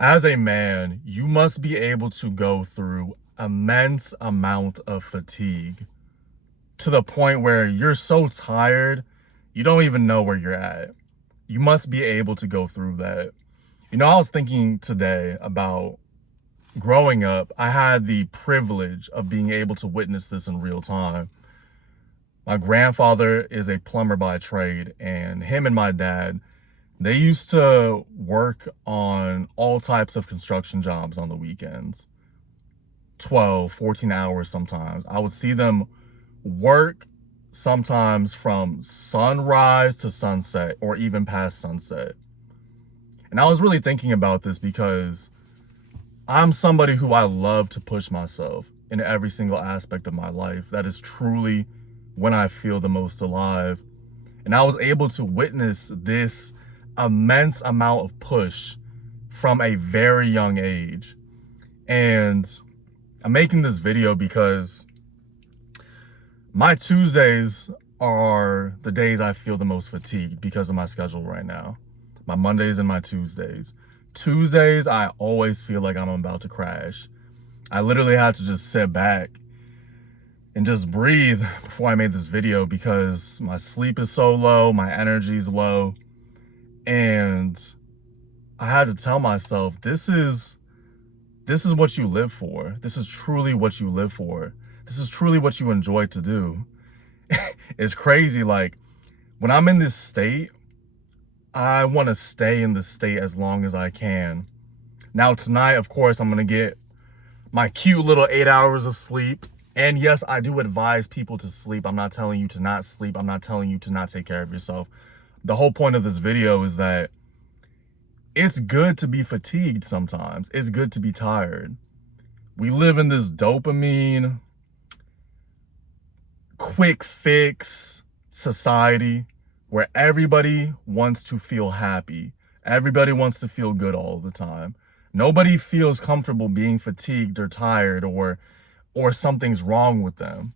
As a man, you must be able to go through immense amount of fatigue to the point where you're so tired, you don't even know where you're at. You must be able to go through that. I was thinking today about growing up. I had the privilege of being able to witness this in real time. My grandfather is a plumber by trade, and him and my dad, they used to work on all types of construction jobs on the weekends. 12, 14 hours sometimes. I would see them work sometimes from sunrise to sunset or even past sunset. And I was really thinking about this because I'm somebody who I love to push myself in every single aspect of my life. That is truly when I feel the most alive. And I was able to witness this immense amount of push from a very young age. And I'm making this video because my Tuesdays are the days I feel the most fatigued because of my schedule right now. My Mondays and my Tuesdays. Tuesdays, I always feel like I'm about to crash. I literally had to just sit back and just breathe before I made this video because my sleep is so low, my energy's low, and I had to tell myself, this is what you live for. This is truly what you live for. This is truly what you enjoy to do. It's crazy. Like, when I'm in this state, I want to stay in this state as long as I can. Now, tonight, of course, I'm going to get my cute little 8 hours of sleep. And yes, I do advise people to sleep. I'm not telling you to not sleep. I'm not telling you to not take care of yourself. The whole point of this video is that it's good to be fatigued sometimes. It's good to be tired. We live in this dopamine, quick fix society where everybody wants to feel happy. Everybody wants to feel good all the time. Nobody feels comfortable being fatigued or tired or something's wrong with them.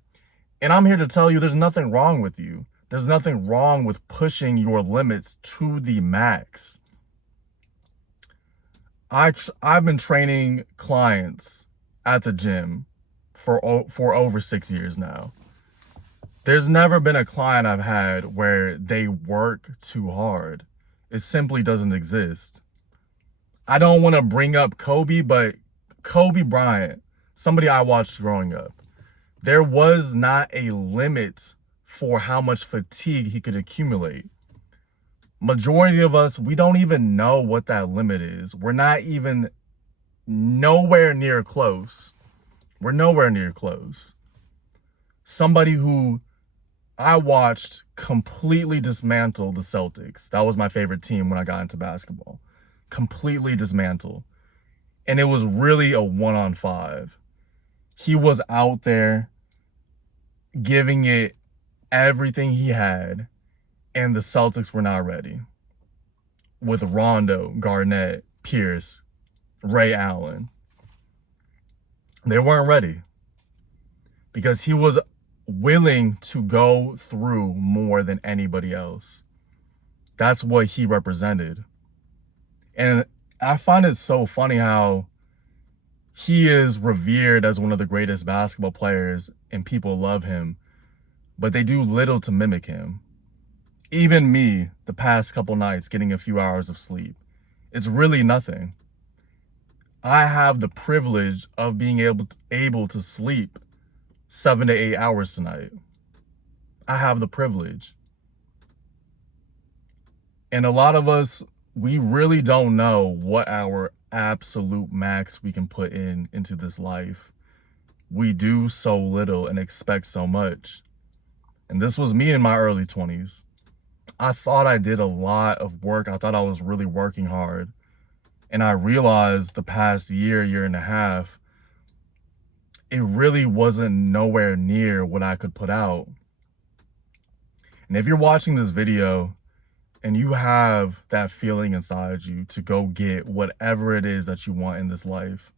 And I'm here to tell you there's nothing wrong with you. There's nothing wrong with pushing your limits to the max. I've been training clients at the gym for over 6 years now. There's never been a client I've had where they work too hard. It simply doesn't exist. I don't want to bring up Kobe, but Kobe Bryant, somebody I watched growing up, there was not a limit for how much fatigue he could accumulate. Majority of us, we don't even know what that limit is. We're not even nowhere near close. We're nowhere near close. Somebody who I watched completely dismantle the Celtics. That was my favorite team when I got into basketball. Completely dismantle. And it was really a 1-on-5. He was out there giving it everything he had, and the Celtics were not ready. With Rondo, Garnett, Pierce, Ray Allen. They weren't ready. Because he was willing to go through more than anybody else. That's what he represented. And I find it so funny how he is revered as one of the greatest basketball players and people love him, but they do little to mimic him. Even me, the past couple nights, getting a few hours of sleep, it's really nothing. I have the privilege of being able to sleep 7 to 8 hours tonight. I have the privilege. And a lot of us, we really don't know what our absolute max we can put into this life. We do so little and expect so much. And this was me in my early 20s. I thought I did a lot of work. I thought I was really working hard. And I realized the past year and a half, it really wasn't nowhere near what I could put out. And if you're watching this video and you have that feeling inside you to go get whatever it is that you want in this life,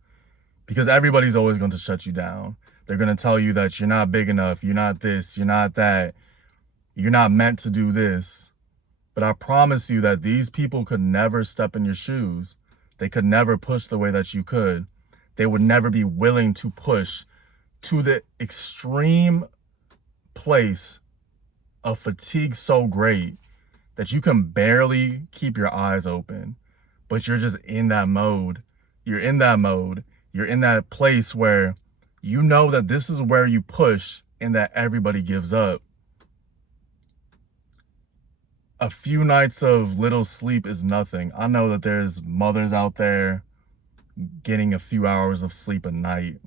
because everybody's always going to shut you down. They're going to tell you that you're not big enough, you're not this, you're not that, you're not meant to do this. But I promise you that these people could never step in your shoes. They could never push the way that you could. They would never be willing to push to the extreme place of fatigue so great that you can barely keep your eyes open, but you're just in that mode. You're in that mode. You're in that place where you know that this is where you push and that everybody gives up. A few nights of little sleep is nothing. I know that there's mothers out there getting a few hours of sleep a night.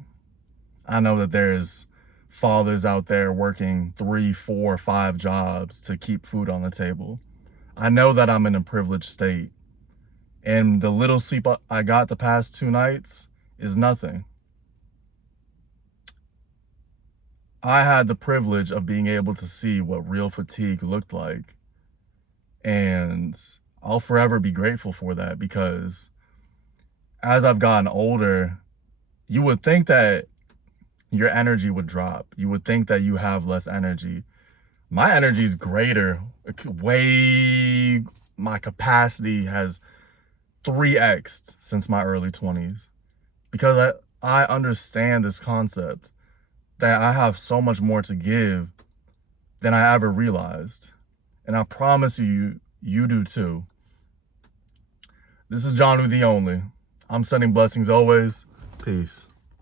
I know that there's fathers out there working 3, 4, 5 jobs to keep food on the table. I know that I'm in a privileged state. And the little sleep I got the past 2 nights is nothing. I had the privilege of being able to see what real fatigue looked like. And I'll forever be grateful for that, because as I've gotten older, you would think that your energy would drop. You would think that you have less energy. My energy is greater. My capacity has 3x'd since my early 20s, because I understand this concept that I have so much more to give than I ever realized. And I promise you, you do too. This is John Woo the Only. I'm sending blessings always. Peace.